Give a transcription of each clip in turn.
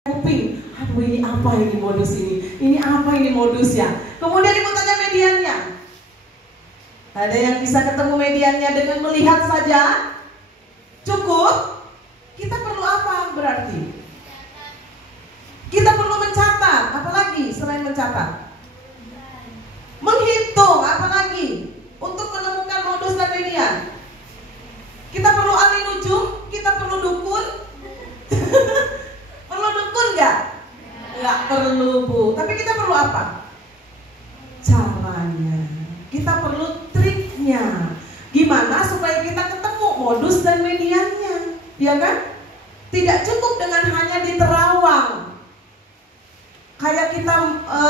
kuping, aduh ini apa ini modus ini apa ini modus ya. Kemudian ibu tanya mediannya, ada yang bisa ketemu mediannya dengan melihat saja cukup? Kita perlu apa berarti? Kita perlu mencatat, apalagi selain mencatat? Menghitung, apalagi untuk menemukan modus dan median. Kita perlu ahli nujum, kita perlu dukun. Perlu dukun nggak? Nggak perlu, Bu. Tapi kita perlu apa? Caranya. Kita perlu triknya. Gimana supaya kita ketemu modus dan mediannya, ya kan? Tidak cukup dengan hanya diterawang. Kayak kita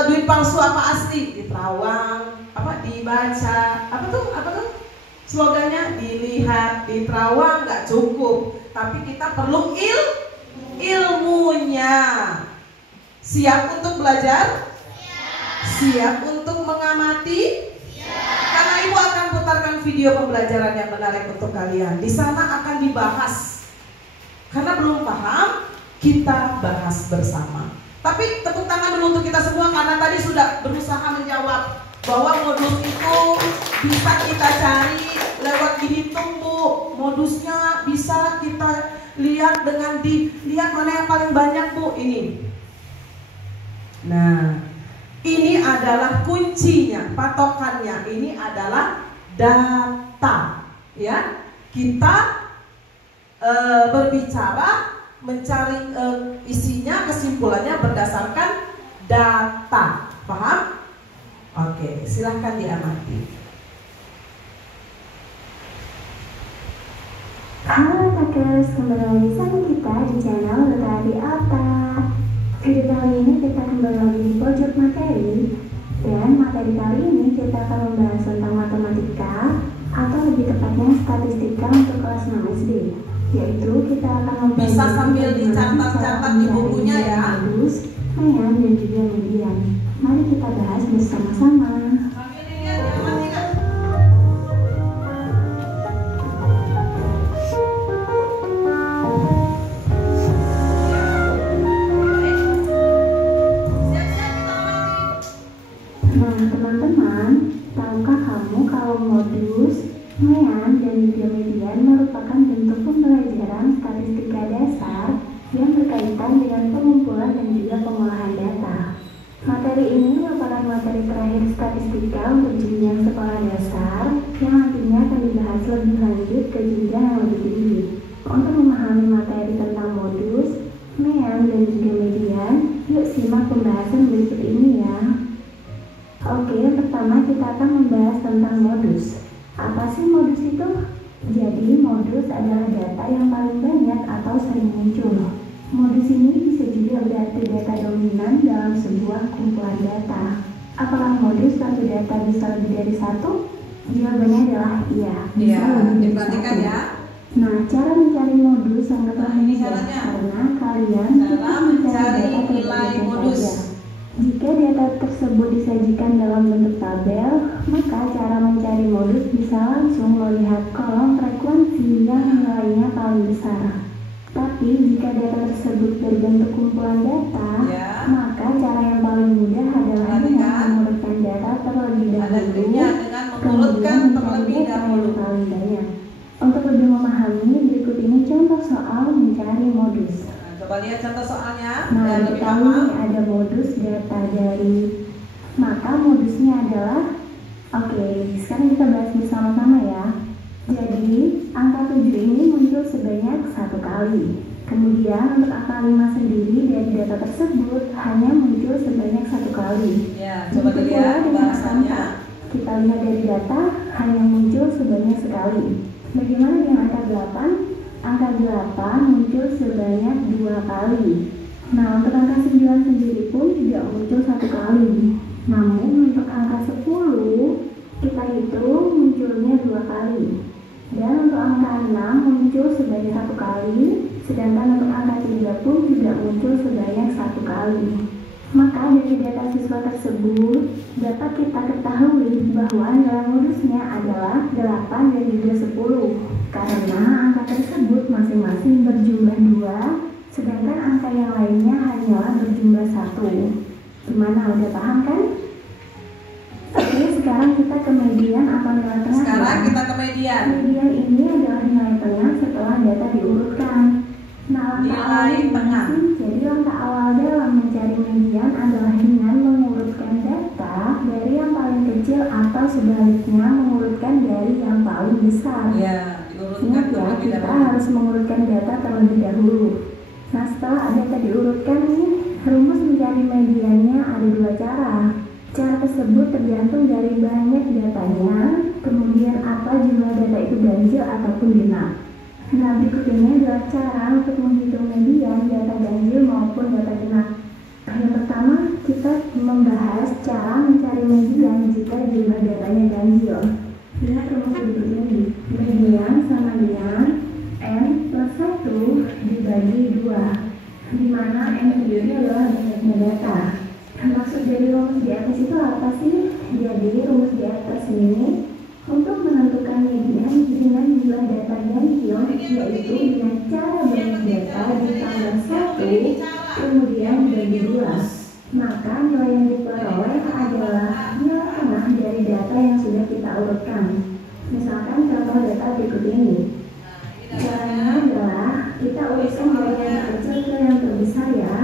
duit palsu apa asli, diterawang, apa dibaca, apa tuh slogannya, dilihat, diterawang nggak cukup, tapi kita perlu ilmunya. Siap untuk belajar? Siap untuk mengamati? Karena ibu akan putarkan video pembelajaran yang menarik untuk kalian. Di sana akan dibahas. Karena belum paham, kita bahas bersama. Tapi tepuk tangan dulu untuk kita semua karena tadi sudah berusaha menjawab bahwa modus itu bisa kita cari lewat dihitung, Bu. Modusnya bisa kita lihat dengan dilihat mana yang paling banyak, Bu. Ini. Nah, ini adalah kuncinya, patokannya. Ini adalah data, ya. Kita berbicara, mencari isinya, kesimpulannya berdasarkan data. Paham? Oke, silahkan diamati. Halo Takers, kembali lagi sama kita di channel Literasi Alta. Video kali ini kita kembali lagi di pojok materi. Dan materi kali ini kita akan membahas tentang matematika, atau lebih tepatnya statistika untuk kelas 6 SD. Yaitu kita akan membahas bisa sambil dicatat-catat di bukunya ya. Modus, median, dan juga median. Mari kita bahas bersama-sama. Nah, teman-teman, tahukah kamu kalau modus, median, dan juga median merupakan bentuk pembelajaran statistika dasar yang berkaitan dengan pengumpulan dan juga pengolahan data. Materi ini merupakan materi terakhir statistika untuk jenjang sekolah dasar yang nantinya akan dibahas lebih lanjut ke jenjang yang lebih tinggi. Untuk memahami materi tentang modus, median, dan juga median, yuk simak pembahasan berikut ini ya. Oke, pertama kita akan membahas tentang modus. Apa sih modus itu? Jadi, modus adalah data yang paling banyak atau sering muncul. Modus ini bisa juga berarti data dominan dalam sebuah kumpulan data. Apakah modus satu data bisa lebih dari satu? Jawabannya adalah iya, bisa lebih dari satu. Ya. Nah, cara mencari modus sangatlah mudah karena kalian cukup mencari data nilai modus. Jika data tersebut disajikan dalam bentuk tabel, maka cara mencari modus bisa langsung melihat kolom frekuensi yang nilainya paling besar. Tapi jika data tersebut berbentuk kumpulan data, maka cara yang paling mudah adalah dengan mengurutkan data terlebih dahulu, kemudian mencari data yang paling banyak. Untuk lebih memahami, berikut ini contoh soal mencari modus. Coba lihat contoh soalnya. Nah, kita ini ada modus data dari, maka modusnya adalah, oke, sekarang kita bahas bersama-sama ya. Jadi, angka 7 ini muncul sebanyak 1 kali. Kemudian untuk angka 5 sendiri dari data tersebut hanya muncul sebanyak 1 kali. Ya, coba lihat bahasanya. Kita lihat dari data hanya muncul sebanyak sekali. Bagaimana dengan angka 8? Angka 8 muncul sebanyak 2 kali. Nah, untuk angka 9 sendiri pun juga muncul 1 kali. Namun untuk angka 10 kita hitung munculnya 2 kali. Dan untuk angka 6 muncul sebanyak 1 kali. Sedangkan untuk angka 3 pun juga muncul sebanyak 1 kali. Maka dari data siswa tersebut dapat kita ketahui bahwa nilai modusnya adalah 8 dan juga 10. Karena angka tersebut masing-masing berjumlah 2, Sedangkan angka yang lainnya hanyalah berjumlah 1. Gimana, udah paham kan? Oke, sekarang kita ke median atau nilai tengah. Sekarang kita ke median. Median ini adalah nilai tengah setelah data diurutkan. Nah, Nilai tengah. Jadi langkah awal dalam mencari median adalah dengan mengurutkan data dari yang paling kecil atau sebaliknya mengurutkan dari yang paling besar. Ya, diurutkan Ingat ya, terlebih kita dahulu. harus mengurutkan data terlebih dahulu. Nah, setelah data diurutkan nih, rumus mencari mediannya ada 2 cara. Cara tersebut tergantung dari banyak datanya, kemudian apa jumlah data itu ganjil ataupun genap. Nah, berikut ini adalah cara untuk menghitung median data ganjil maupun data genap. Yang pertama, kita membahas cara mencari median jika jumlah datanya ganjil. Lihat rumus berikut ini. Median sama dengan N plus 1 dibagi 2, di mana N sendiri adalah banyaknya data. Maksud dari rumus di atas itu apa sih? Jadi rumus di atas ini untuk menentukan median dengan jumlah data ganjil, yaitu dengan cara banyak data ditambah 1 kemudian dibagi 2. Maka nilai yang diperoleh adalah nilai tengah dari data yang sudah kita urutkan. Misalkan contoh data berikut ini. Caranya adalah kita urutkan dari yang terkecil ke yang terbesar ya.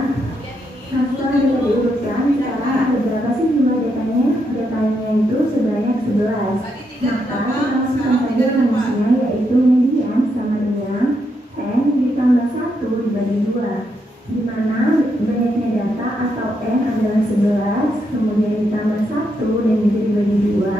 Nah, setelah data diurutkan, sekarang ada berapa sih jumlah datanya? Datanya itu sebanyak 11. Maka kita masukkan saja rumusnya, yaitu median sama dengan N ditambah 1 dibagi 2, di mana banyaknya data atau N adalah 11, kemudian ditambah 1 dan dibagi 2.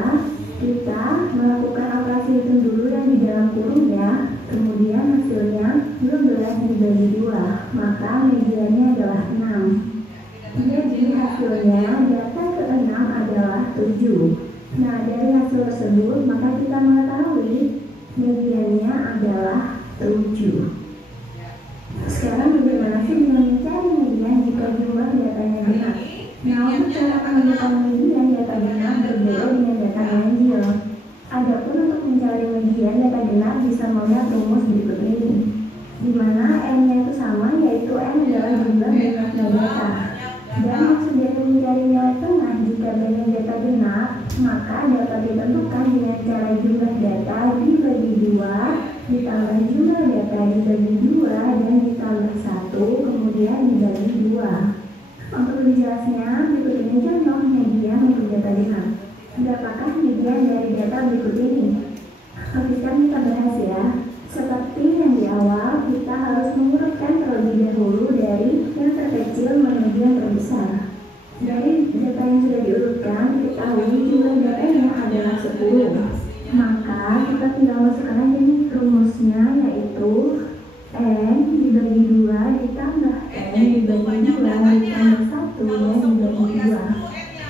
Kita melakukan operasi hitung dulu yang di dalam kurung ya, kemudian hasilnya 12 dibagi 2, maka mediannya adalah 6. Jadi hasilnya data ke-6 adalah 7. Nah, dari hasil tersebut maka kita mengetahui mediannya adalah 7. Sekarang bagaimana sih dengan mencari median jika jumlah datanya genap? Nah, untuk cara menentukan median data genap berbeda dengan data ganjil. Adapun untuk mencari median data genap bisa melihat rumus berikut ini, di mana N-nya itu sama, yaitu N adalah jumlah banyaknya data. Dan maksud dari mencari nilai tengah jika banyak data genap, maka dapat ditentukan dengan cara jumlah data dibagi 2 ditambah jumlah data dibagi 2 dan ditambah 1 kemudian dibagi 2. Untuk lebih jelasnya, berikut ini contoh median untuk data genap. Berapakah median dari data berikut ini? Oke, sekarang kita bahas ya. Seperti yang di awal, kita harus mengurutkan terlebih dahulu dari yang terkecil menuju yang terbesar. Dari data yang sudah diurutkan, diketahui jumlah datanya adalah 10. Maka kita tinggal masukkan aja nih rumusnya, yaitu N dibagi 2 ditambah N dibagi 2 ditambah 1 dan dibagi 2,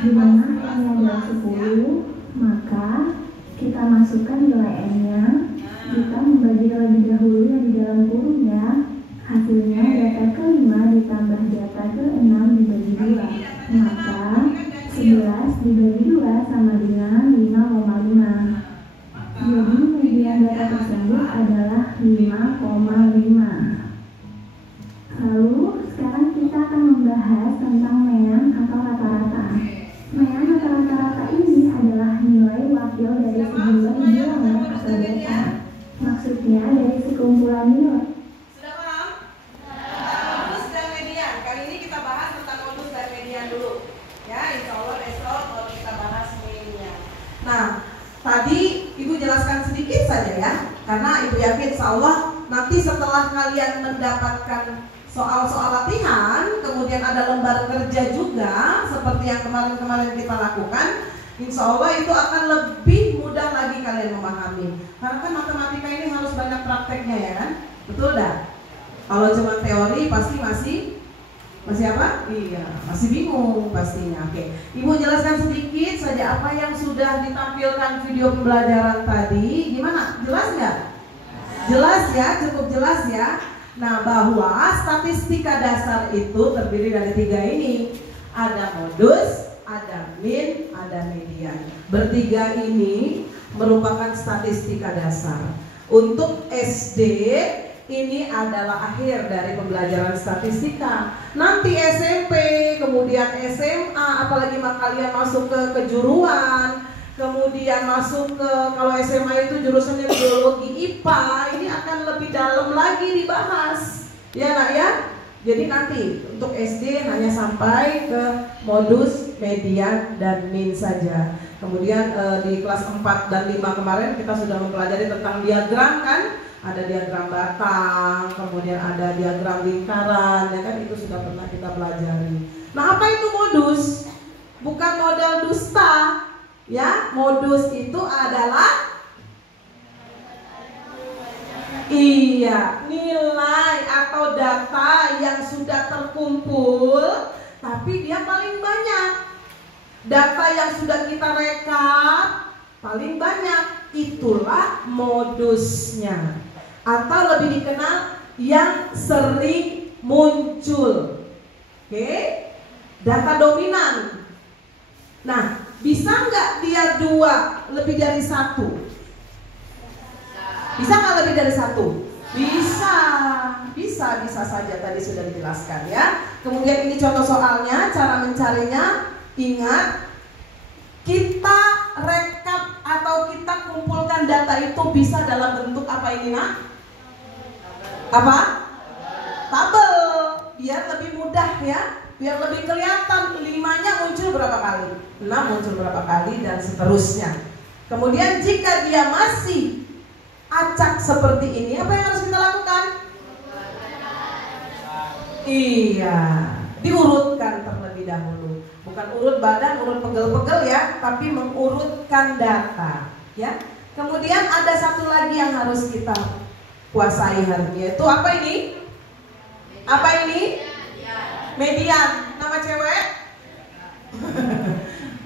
di mana N-nya adalah 10, maka kita masukkan nilai N-nya. Kita membagi terlebih dahulu yang di dalam kurungnya. Hasilnya data ke-5 ditambah data ke-6 dibagi 2, maka 11 dibagi 2 sama dengan 5,5. Jadi median data tersebut adalah 5,5. Lalu sekarang kita akan membahas tentang mean atau rata-rata. Mean atau rata-rata ini adalah nilai wakil dari sejumlah bilangan atau data. Maksudnya dari sekumpulan nilai. Sudah paham? Modus dan median. Kali ini kita bahas tentang modus dan median dulu. Ya, insya Allah besok kalau kita bahas median. Nah, tadi Ibu jelaskan sedikit saja ya, karena Ibu yakin insya Allah nanti setelah kalian mendapatkan soal-soal latihan, kemudian ada lembar kerja juga seperti yang kemarin-kemarin kita lakukan, insya Allah itu akan lebih mudah lagi kalian memahami. Karena kan matematika ini harus banyak prakteknya ya kan, betul dah? Kalau cuma teori pasti masih apa? Iya, masih bingung pastinya. Oke, Ibu jelaskan sedikit saja apa yang sudah ditampilkan video pembelajaran tadi. Gimana? Jelas nggak? Jelas ya, cukup jelas ya. Nah, bahwa statistika dasar itu terdiri dari 3 ini. Ada modus, ada min, ada median. Bertiga ini merupakan statistika dasar. Untuk SD ini adalah akhir dari pembelajaran statistika. Nanti SMP, kemudian SMA, apalagi kalian masuk ke kejuruan, kemudian masuk ke, kalau SMA itu jurusannya biologi IPA, ini akan lebih dalam lagi dibahas. Ya nak ya? Jadi nanti untuk SD hanya sampai ke modus, median, dan min saja. Kemudian di kelas 4 dan 5 kemarin kita sudah mempelajari tentang diagram kan? Ada diagram batang, kemudian ada diagram lingkaran, ya kan, itu sudah pernah kita pelajari. Nah, apa itu modus? Bukan modal dusta, ya. Modus itu adalah nilai atau data yang sudah terkumpul, tapi dia paling banyak. Data yang sudah kita rekap paling banyak, itulah modusnya. Atau lebih dikenal yang sering muncul. Oke? Data dominan. Nah, bisa nggak dia 2 lebih dari 1? Bisa nggak lebih dari 1? Bisa saja, tadi sudah dijelaskan ya. Kemudian ini contoh soalnya, cara mencarinya. Ingat, kita rekap atau kita kumpulkan data itu bisa dalam bentuk apa ini nak? Apa? Tabel, biar lebih mudah ya, biar lebih kelihatan. 5-nya muncul berapa kali, 6 muncul berapa kali, dan seterusnya. Kemudian jika dia masih acak seperti ini, apa yang harus kita lakukan? Iya, diurutkan terlebih dahulu. Bukan urut badan, urut pegel-pegel ya, tapi mengurutkan data ya. Kemudian ada satu lagi yang harus kita kuasai hari ini, yaitu apa ini? Apa ini? Median. Nama cewek?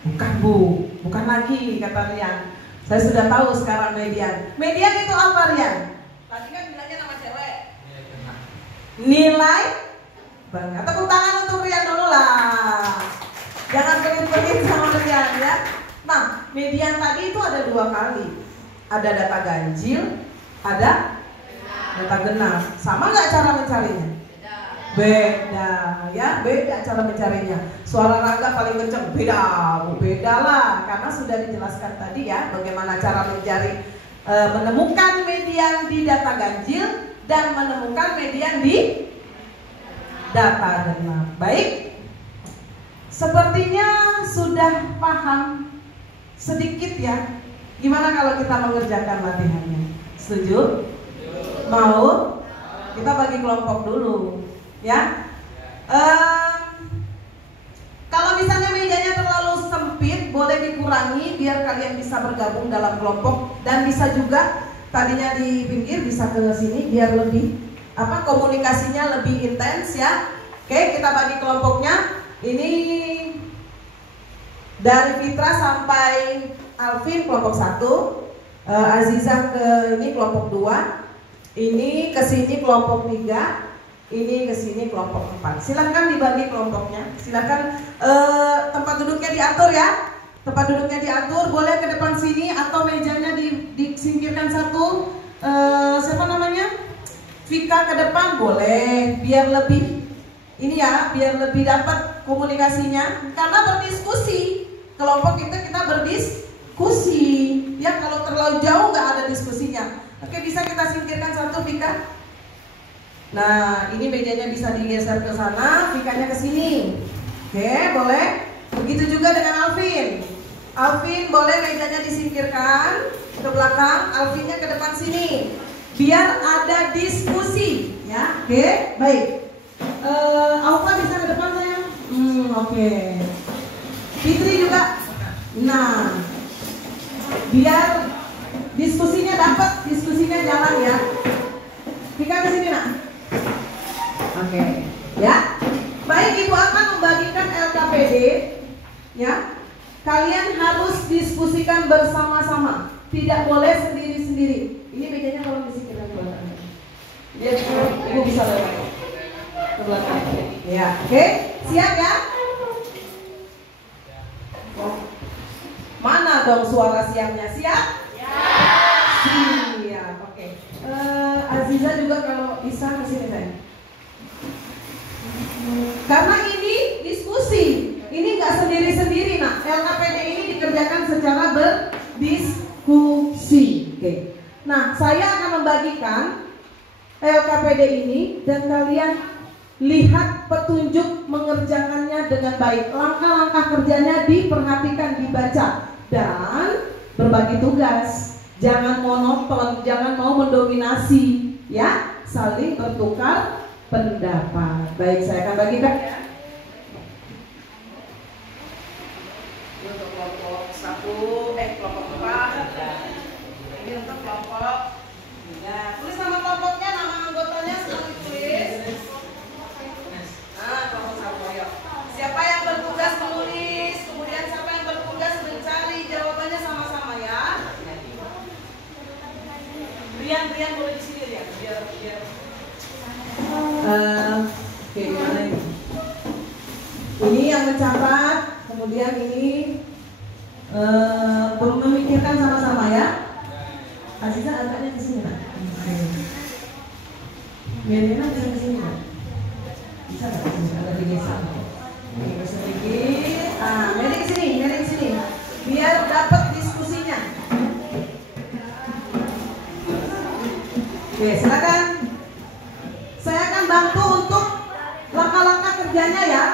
Bukan Bu, bukan lagi kata Rian. Saya sudah tahu sekarang median. Median itu apa Rian? Tadi kan bilangnya nama cewek. Nilai banget. Tepuk tangan untuk Rian dulu lah. Jangan pelit-pelit sama Rian ya. Nah, median tadi itu ada 2 kali. Ada data ganjil, ada data genap. Sama nggak cara mencarinya? Beda ya, beda cara mencarinya. Suara Rangga paling kenceng, beda lah, karena sudah dijelaskan tadi ya bagaimana cara mencari, menemukan median di data ganjil dan menemukan median di data genap. Baik, sepertinya sudah paham sedikit ya. Gimana kalau kita mengerjakan latihannya? Setuju? Mau? Kita bagi kelompok dulu ya. Kalau misalnya mejanya terlalu sempit, boleh dikurangi biar kalian bisa bergabung dalam kelompok, dan bisa juga tadinya di pinggir bisa ke sini biar lebih komunikasinya lebih intens ya. Oke, kita bagi kelompoknya. Ini dari Fitra sampai Alvin kelompok 1, Azizah ke ini kelompok 2, ini ke sini kelompok 3, ini ke sini kelompok 4. Silahkan dibagi kelompoknya. Silahkan tempat duduknya diatur ya. Tempat duduknya diatur, boleh ke depan sini atau mejanya disingkirkan satu. Siapa namanya? Vika ke depan boleh, biar lebih ini ya, biar lebih dapat komunikasinya. Karena berdiskusi, kelompok kita berdiskusi. Ya, kalau terlalu jauh nggak ada diskusinya. Oke, bisa kita singkirkan satu, Vika. Nah, ini mejanya bisa digeser ke sana, Vikanya ke sini. Oke, boleh. Begitu juga dengan Alvin. Alvin boleh mejanya disingkirkan ke belakang, Alvinnya ke depan sini. Biar ada diskusi, ya. Oke, baik. Alfa bisa ke depan sayang. Oke. Fitri juga. Nah, biar diskusinya dapat, diskusinya jalan ya. Vika ke sini nak. Oke, ya. Baik, Ibu akan membagikan LKPD ya. Kalian harus diskusikan bersama-sama. Tidak boleh sendiri-sendiri. Ini bedanya kalau disingkirkan ke belakang. Biar Ibu bisa lewat ke belakang. Ya, oke. Siap ya? Mana dong suara siapnya? Siap? Ya. Siap. Oke. Aziza juga kalau bisa kesini saya. Karena ini diskusi, ini nggak sendiri-sendiri. Nah, LKPD ini dikerjakan secara berdiskusi. Oke. Nah, saya akan membagikan LKPD ini dan kalian lihat petunjuk mengerjakannya dengan baik. Langkah-langkah kerjanya diperhatikan, dibaca, dan berbagi tugas. Jangan monoton, jangan mau mendominasi, ya. Saling bertukar pendapat. Baik, saya akan bagikan ya. Untuk kelompok 1, kelompok 4. Ini untuk kelompok 3. Tulis nama kelompoknya, nama anggotanya semua ditulis. Nah, kelompok 1, ayo. Siapa yang bertugas menulis, kemudian siapa yang bertugas mencari jawabannya sama-sama ya. Rian boleh di sini ya, biar. Oke, gimana ini? Ini yang mencatat, kemudian ini memikirkan sama-sama ya. Aziza agaknya ke sini, Nak. Mirina bisa ke sini, Nak. Bisa nggak ke sini? Agak digeser. Oke, sedikit. Meri ke sini. Biar dapat diskusinya. Oke, silakan. Saya akan bantu untuk langkah-langkah kerjanya ya.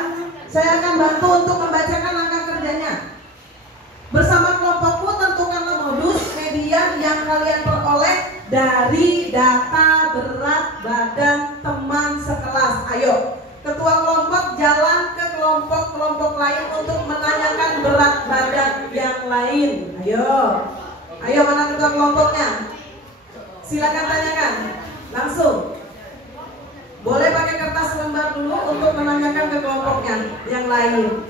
Saya akan bantu untuk membacakan langkah kerjanya. Bersama kelompokku tentukanlah modus median yang kalian peroleh dari data berat badan teman sekelas. Ayo, ketua kelompok jalan ke kelompok-kelompok lain untuk menanyakan berat badan yang lain. Ayo mana ketua kelompoknya? Silakan tanyakan langsung. Boleh pakai kertas lembar dulu untuk menanyakan ke kelompoknya yang lain.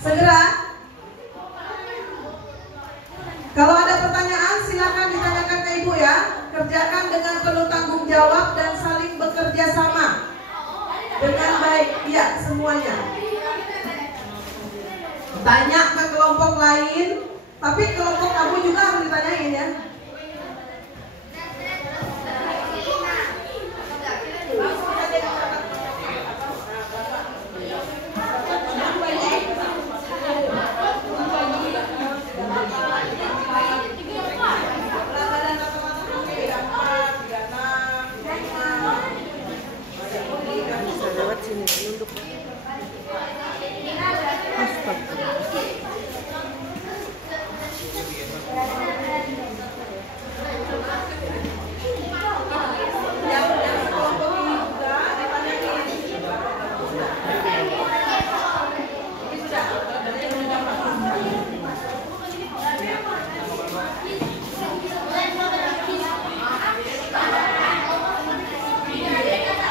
Segera. Kalau ada pertanyaan silakan ditanyakan ke Ibu ya. Kerjakan dengan penuh tanggung jawab dan saling bekerja sama dengan baik. Iya, semuanya. Tanya ke kelompok lain, tapi kelompok kamu juga harus ditanyain ya.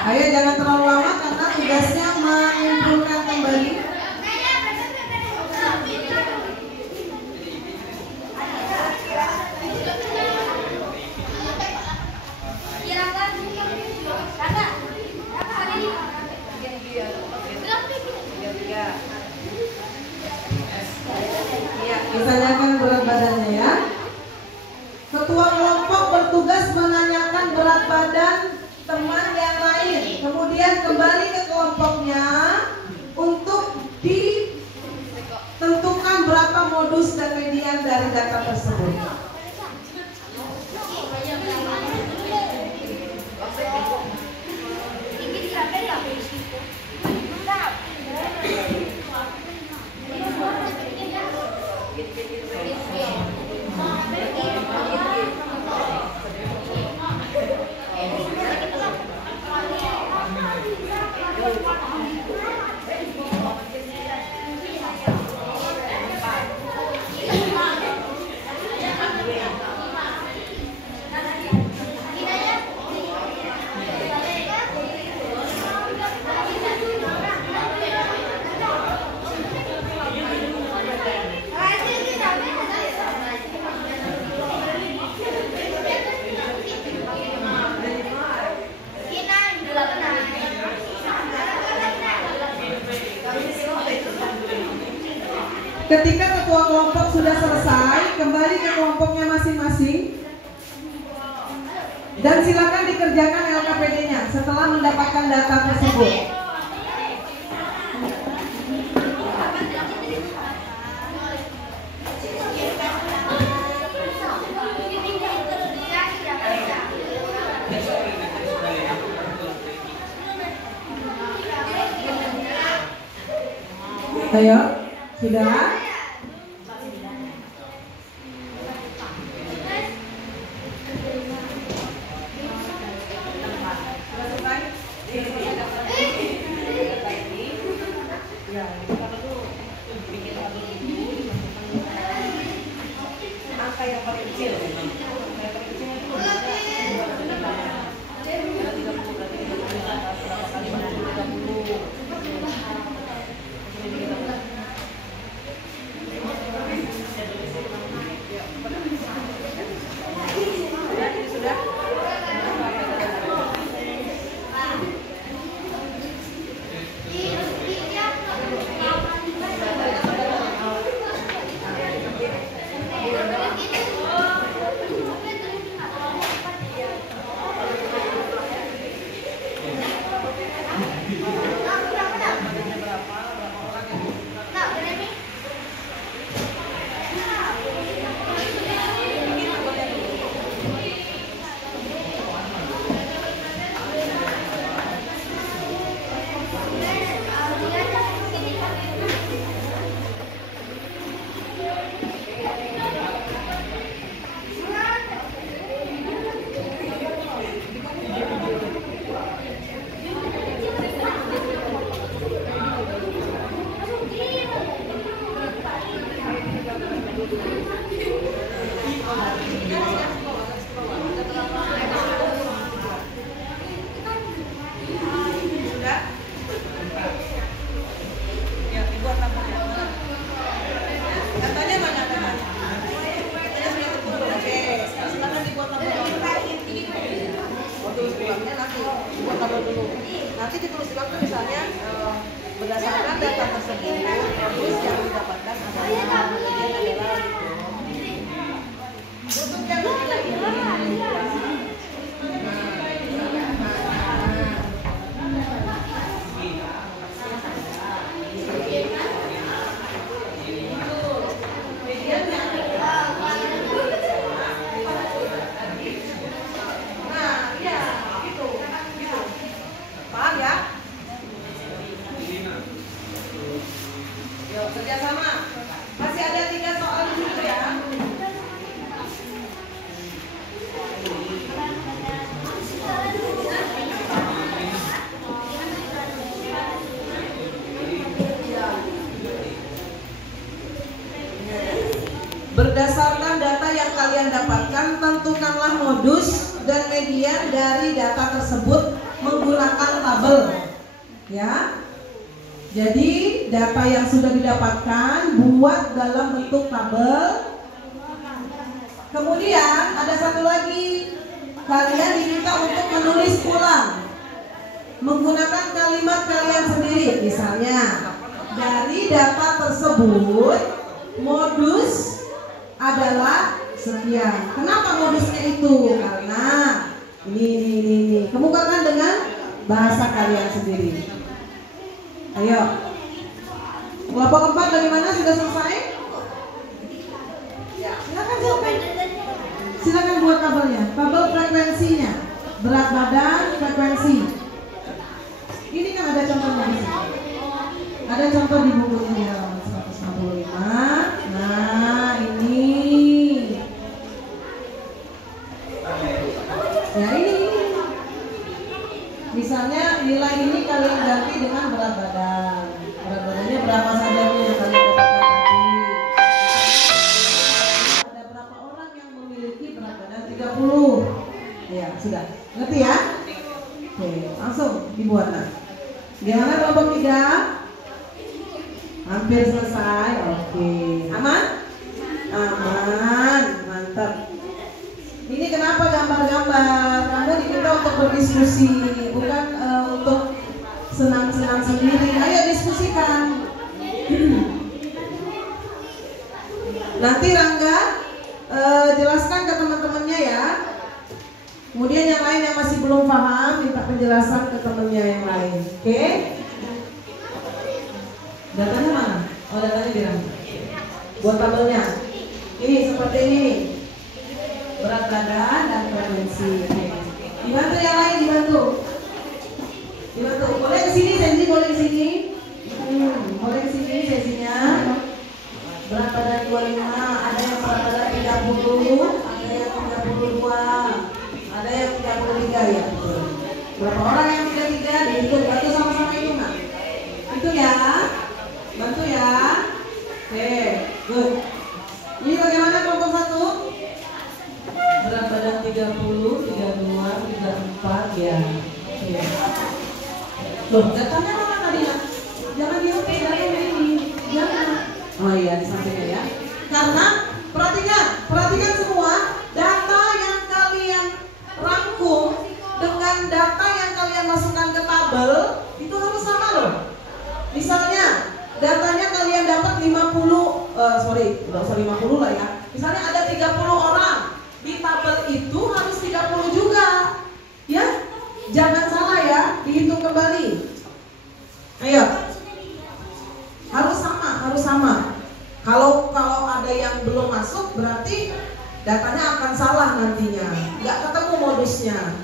Ayo jangan terlalu lama karena tugasnya mengumpulkan kembali. Ditanyakan berat badannya ya. Ketua kelompok bertugas menanyakan berat badan teman yang lain, kemudian kembali ke kelompoknya untuk ditentukan berapa modus dan median dari data tersebut. Ketika ketua kelompok sudah selesai, kembali ke kelompoknya masing-masing. Dan silakan dikerjakan LKPD-nya setelah mendapatkan data tersebut. Ayo, sudah? Angka yang paling kecil. Nanti ditulis ulang tuh misalnya berdasarkan data tersebut terus yang didapatkan adalah kerjasama. Masih ada 3 soal di situ ya. Berdasarkan data yang kalian dapatkan, tentukanlah modus dan median dari data tersebut menggunakan tabel. Ya. Jadi data yang sudah didapatkan buat dalam bentuk tabel. Kemudian ada satu lagi, kalian diminta untuk menulis ulang menggunakan kalimat kalian sendiri. Misalnya dari data tersebut modus adalah sekian. Kenapa modusnya itu? Karena ini. Kemukakan dengan bahasa kalian sendiri. Ayo, kelompok 4 bagaimana? Sudah selesai? Ya, silakan buat tabelnya. Tabel frekuensinya, berat badan, frekuensi. Ini kan ada contohnya di sini. Ada contoh di buku ini halaman 165. Nah, ini. Ya ini. Misalnya nilai ini kalian ganti dengan berat badan. Berat badannya berapa saja nih yang kalian dapatkan tadi. Ada berapa orang yang memiliki berat badan 30? Ya, sudah. Ngerti ya? Oke, langsung dibuat lah. Gimana kelompok 3? Hampir selesai. Oke. Aman? Aman. Mantap. Ini kenapa gambar-gambar? Kamu diminta untuk berdiskusi, bukan untuk senang-senang sendiri. Ayo diskusikan. Nanti Rangga jelaskan ke teman-temannya ya. Kemudian yang Datanya mana? Oh, datanya di mana? Buat tabelnya. Ini seperti ini. Berat badan dan frekuensi. Dibantu yang lain, dibantu. Dibantu. Boleh ke sini, Sensi, boleh ke sini. Boleh ke sini sesinya. Berat badan 25, ada yang berat badan 30, ada yang 32, ada yang 33 ya. Berapa orang yang 33? Dihitung, bantu sama-sama itu nggak? Itu ya. Bantu ya. Oke, good. Ini bagaimana kelompok 1? Berat badan 30, 32, 34 ya. Oke. Loh, datanya mana tadi? Jangan diukur, datanya ini. Jangan. Oh iya, di sampingnya ya. Karena perhatikan semua data yang kalian rangkum dengan data yang kalian masukkan ke tabel itu harus sama loh. Misalnya datanya kalian dapat 50 lah ya. Misalnya ada 30 orang, di tabel itu harus 30 juga. Ya, jangan salah ya, dihitung kembali. Ayo. Harus sama. Kalau ada yang belum masuk berarti datanya akan salah nantinya. Nggak ketemu modusnya,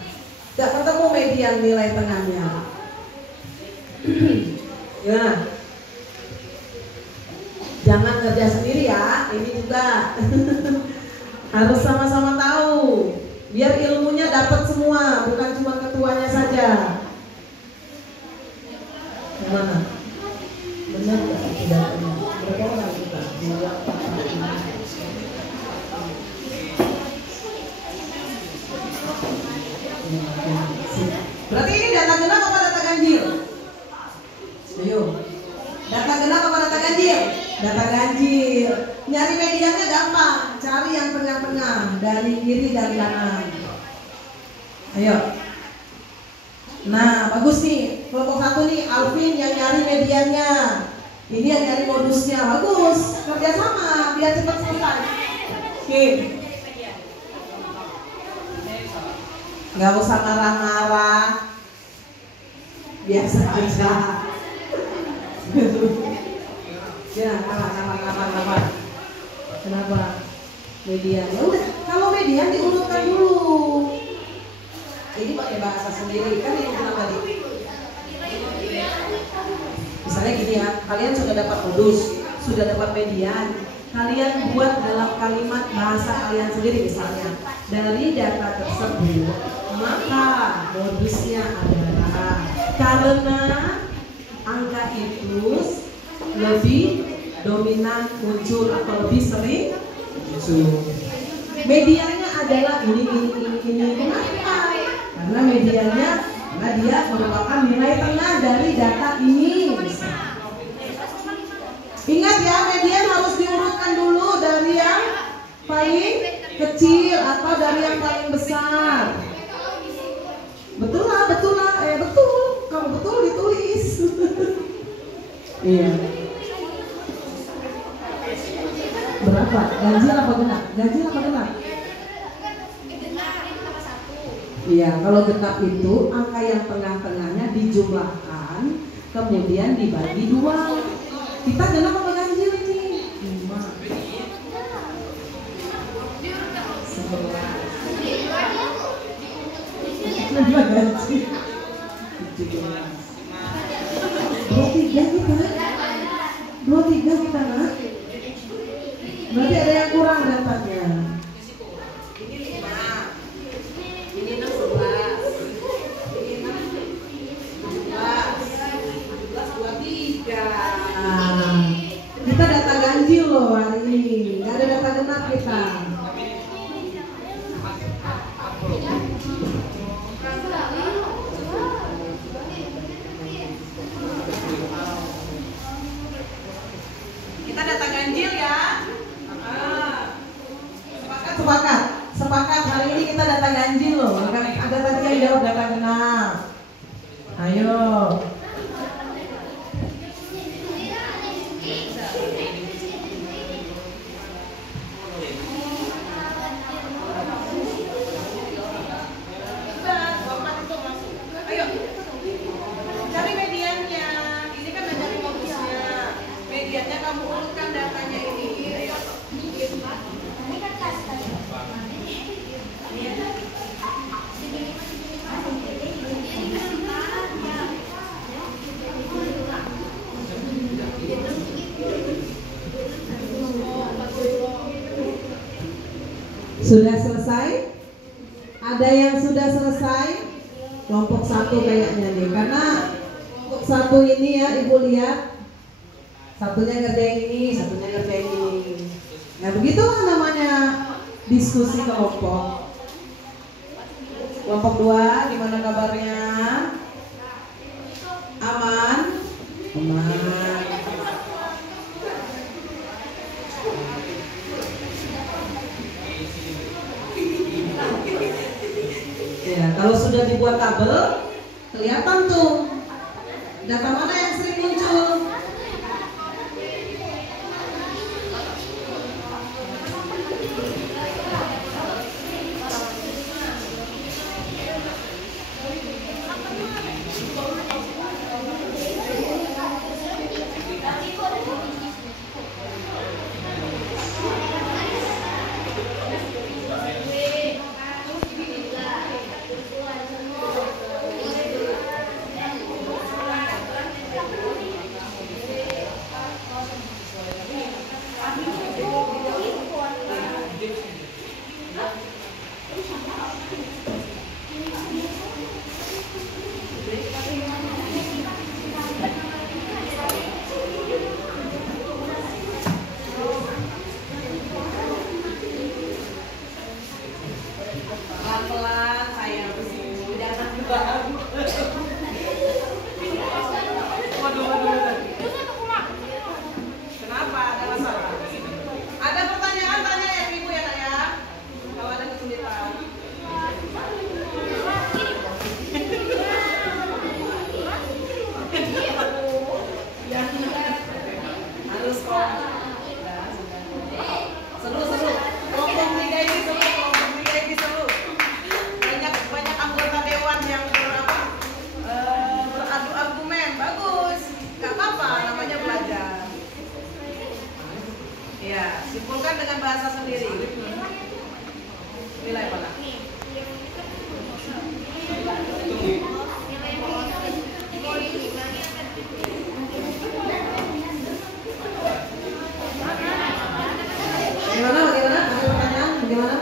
nggak ketemu median nilai tengahnya. Gimana? Jangan kerja sendiri ya, ini juga harus sama-sama tahu. Biar ilmunya dapat semua, bukan cuma ketuanya saja. Gimana? Benar nggak itu datanya? Berapa orang kita? 2, 4, 5. Berarti ini data genap apa data ganjil? Ayo. Data genap apa data ganjil? Data ganjil. Nyari mediannya gampang. Cari yang tengah-tengah dari kiri dan kanan. Ayo. Nah, bagus nih. Kelompok 1 nih, Alvin yang nyari mediannya. Ini yang nyari modusnya. Bagus. Kerjasama biar cepat selesai. Oke. Nggak usah marah-marah. Biasa aja. Ya, kapan. Kenapa? Median. Ya udah, kalau median diurutkan dulu. Ini pakai bahasa sendiri kan yang bilang tadi. Misalnya gini ya, kalian sudah dapat modus, sudah dapat median. Kalian buat dalam kalimat bahasa kalian sendiri misalnya. Dari data tersebut, maka modusnya adalah karena angka itu lebih dominan muncul atau lebih sering muncul. Mediannya adalah ini. Kenapa? Karena mediannya dia merupakan nilai tengah dari data ini. Ingat ya, median harus diurutkan dulu dari yang paling kecil atau dari yang paling besar. Betul lah. Betul. Kalau betul ditulis. Iya. Berapa? Ganjil apa genap? Iya, kalau genap itu angka yang tengah-tengahnya dijumlahkan, kemudian dibagi 2. Kita genap apa ganjil ini? 5. 11 ganjil. 23 kita nak. Berarti ada yang kurang datanya. Ini 5. Ini 6, 11. Ini 6, 17, 23. Kita data ganjil loh hari ini. Gak ada data genap kita. Kita data ganjil ya. Sepakat hari ini kita data ganjil loh. Ada tadi yang jawab data genap. Ayo. Cari mediannya. Ini kan mencari modusnya. Sudah selesai? Ada yang sudah selesai? Kelompok 1 kayaknya nih, karena kelompok 1 ini ya Ibu lihat, satunya ngerjain ini, satunya ngerjain ini. Nah begitulah namanya diskusi kelompok. Kelompok 2 gimana kabarnya? Aman? Aman. Ya, kalau sudah dibuat tabel, kelihatan tuh data mana yang sering muncul. Pelan-pelan sayang, jangan dibahas. Waduh. Kenapa? Ada masalah? Ada pertanyaan, tanya ya Ibu ya Nak ya. Kalau ada kesulitan. Harus kok. Seru. Kelompok 3 ini seru. Banyak anggota dewan yang beradu argumen. Bagus. Gak apa-apa, namanya belajar. Ya, simpulkan dengan bahasa sendiri. Nilai mana? Bagaimana? Ada pertanyaan? Bagaimana?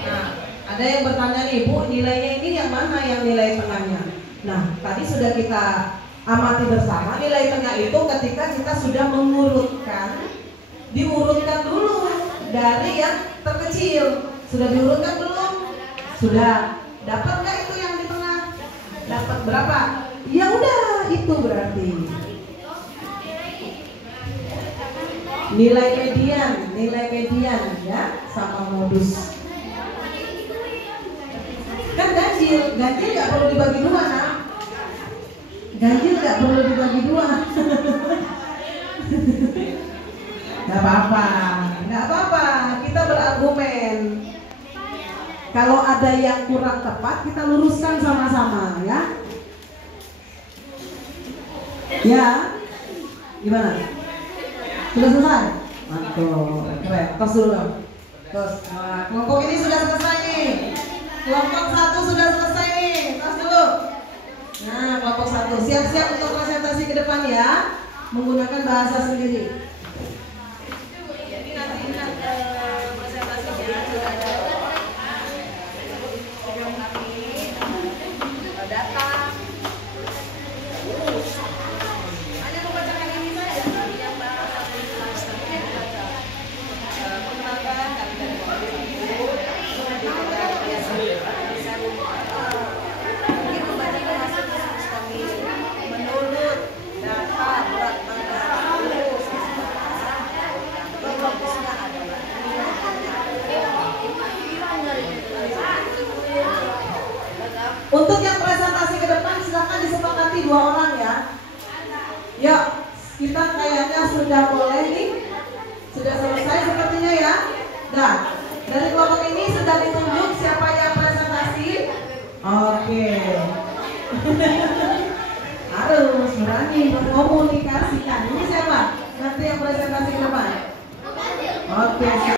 Nah, ada yang bertanya nih, Bu, nilainya ini yang mana yang nilai tengahnya? Nah, tadi sudah kita amati bersama, nilai tengah itu ketika kita sudah diurutkan dulu dari yang terkecil. Sudah diurutkan belum? Sudah. Dapat nggak itu yang di tengah? Dapat berapa? Ya udah, itu berarti nilai median ya, sama modus. Kan ganjil nggak perlu dibagi dua, Nak. Ganjil nggak perlu dibagi dua. Nggak apa-apa. Kita berargumen. Kalau ada yang kurang tepat, kita luruskan sama-sama ya. Ya, gimana? Sudah selesai? Mantap, keren. Tos dulu dong. Tos. Nah, kelompok ini sudah selesai nih. Kelompok 1 sudah selesai nih. Tos dulu. Nah, kelompok 1 siap-siap untuk presentasi ke depan ya, menggunakan bahasa sendiri. Jadi nanti ingat presentasinya sudah ada data. Hanya membacakan ini saja yang bahasa perkenalkan kami dari menurut data berat badan bagusnya adalah untuk yang presentasi ke depan silakan disepakati 2 orang ya. Yuk, kita kayaknya sudah boleh nih. Sudah selesai sepertinya ya. Nah, dari kelompok ini sudah ditunjuk siapa yang presentasi. Oke. Harus berani berkomunikasikan. Ini siapa? Nanti yang presentasi ke depan. Oke.